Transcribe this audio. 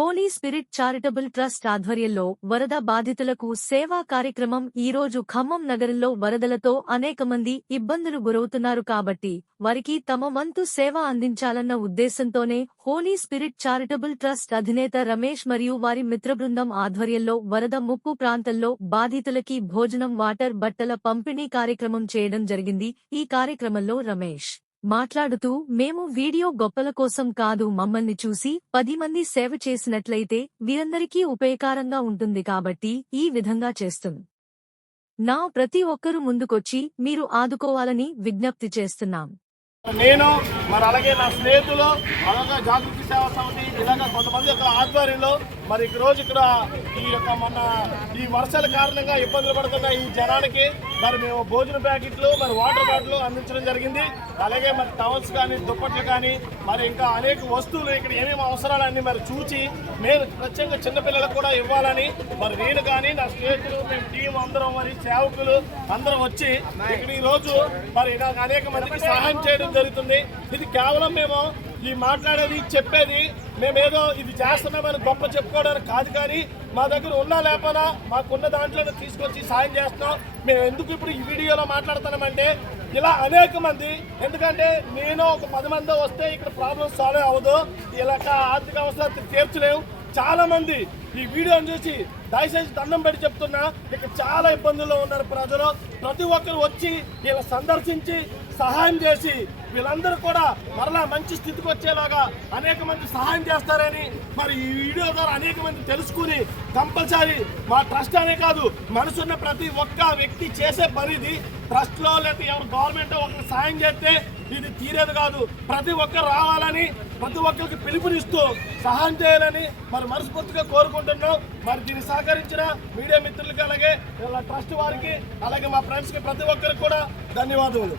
Holi spirit charitable trust ఆధ్వర్యంలో వరద బాధితులకు సేవా కార్యక్రమం ఈ రోజు ఖమ్మం నగరంలో వరదలతో అనేక మంది ఇబ్బందులు గురవుతున్నారు కాబట్టి వారికి తమ వంతు సేవ అందించాలన్న ఉద్దేశంతోనే హోలీ స్పిరిట్ చారిటబుల్ ట్రస్ట్ అధినేత రమేష్ మరియు వారి మిత్రబృందం ఆధ్వర్యంలో వరద ముప్పు ప్రాంతంలో బాధితులకి భోజనం వాటర్ బట్టల పంపిణీ కార్యక్రమం చేయడం జరిగింది. ఈ కార్యక్రమంలో రమేష్ మాట్లాడుతూ మేము వీడియో గొప్పల కోసం కాదు మమ్మల్ని చూసి పది మంది సేవ చేసినట్లయితే వీరందరికీ ఉపయోగకరంగా ఉంటుంది కాబట్టి ఈ విధంగా చేస్తుం. నా ప్రతి ఒక్కరూ ముందుకొచ్చి మీరు ఆదుకోవాలని విజ్ఞప్తి చేస్తున్నాం. నేను మరి అలాగే నా స్నేహితులు అలాగే జాగృతి సేవా సమితి ఇలాగ కొంతమంది యొక్క ఆధ్వర్యంలో మరి ఈ రోజు ఇక్కడ ఈ యొక్క మన ఈ వర్షాల కారణంగా ఇబ్బందులు పడుతున్న ఈ జనానికి మరి మేము భోజన ప్యాకెట్లు మరి వాటర్ బాటిల్ అందించడం జరిగింది. అలాగే మరి టవల్స్ కానీ దుప్పట్లు కానీ మరి ఇంకా అనేక వస్తువులు ఇక్కడ ఏమేమి అవసరాలన్నీ మరి చూచి నేను ప్రత్యేకంగా చిన్నపిల్లలకు కూడా ఇవ్వాలని మరి నేను కానీ నా స్నేహితులు మేము టీం అందరం మరి సేవకులు అందరం వచ్చి ఇక్కడ ఈ రోజు మరి నాకు అనేక మందికి సహాయం చేయడం జరుగుతుంది. ఇది కేవలం మేము ఈ మాట్లాడేది చెప్పేది మేమేదో ఇది చేస్తున్నామని గొప్ప చెప్పుకోవడానికి కాదు కానీ మా దగ్గర ఉన్నా లేకపోయినా మాకున్న దాంట్లో తీసుకొచ్చి సాయం చేస్తున్నాం. మేము ఎందుకు ఇప్పుడు ఈ వీడియోలో మాట్లాడుతున్నామంటే ఇలా అనేక మంది ఎందుకంటే నేను ఒక పది మంది వస్తే ఇక్కడ ప్రాబ్లం సాల్వ్ అవ్వదు. ఇలా ఆర్థిక అవసరాలు తీర్చలేవు. చాలా మంది ఈ వీడియోని చూసి దయచేసి దండం పెట్టి చెప్తున్నా ఇక్కడ చాలా ఇబ్బందుల్లో ఉన్నారు ప్రజలు. ప్రతి ఒక్కరు వచ్చి ఇలా సందర్శించి సహాయం చేసి వీళ్ళందరూ కూడా మరలా మంచి స్థితికి వచ్చేలాగా అనేక మంది సహాయం చేస్తారని మరి ఈ వీడియో ద్వారా అనేక మంది తెలుసుకుని కంపల్సరీ మా ట్రస్ట్ అనే కాదు మనసున్న ప్రతి ఒక్క వ్యక్తి చేసే పనిది ట్రస్ట్లో లేకపోతే ఎవరు గవర్నమెంట్ ఒకరికి సహాయం చేస్తే ఇది తీరేది కాదు. ప్రతి ఒక్కరు రావాలని ప్రతి ఒక్కరికి పిలుపునిస్తూ సహాయం చేయాలని మరి మనస్ఫూర్తిగా కోరుకుంటున్నాం. మరి దీన్ని సహకరించిన మీడియా మిత్రులకి అలాగే ట్రస్ట్ వారికి అలాగే మా ఫ్రెండ్స్కి ప్రతి ఒక్కరికి కూడా ధన్యవాదములు.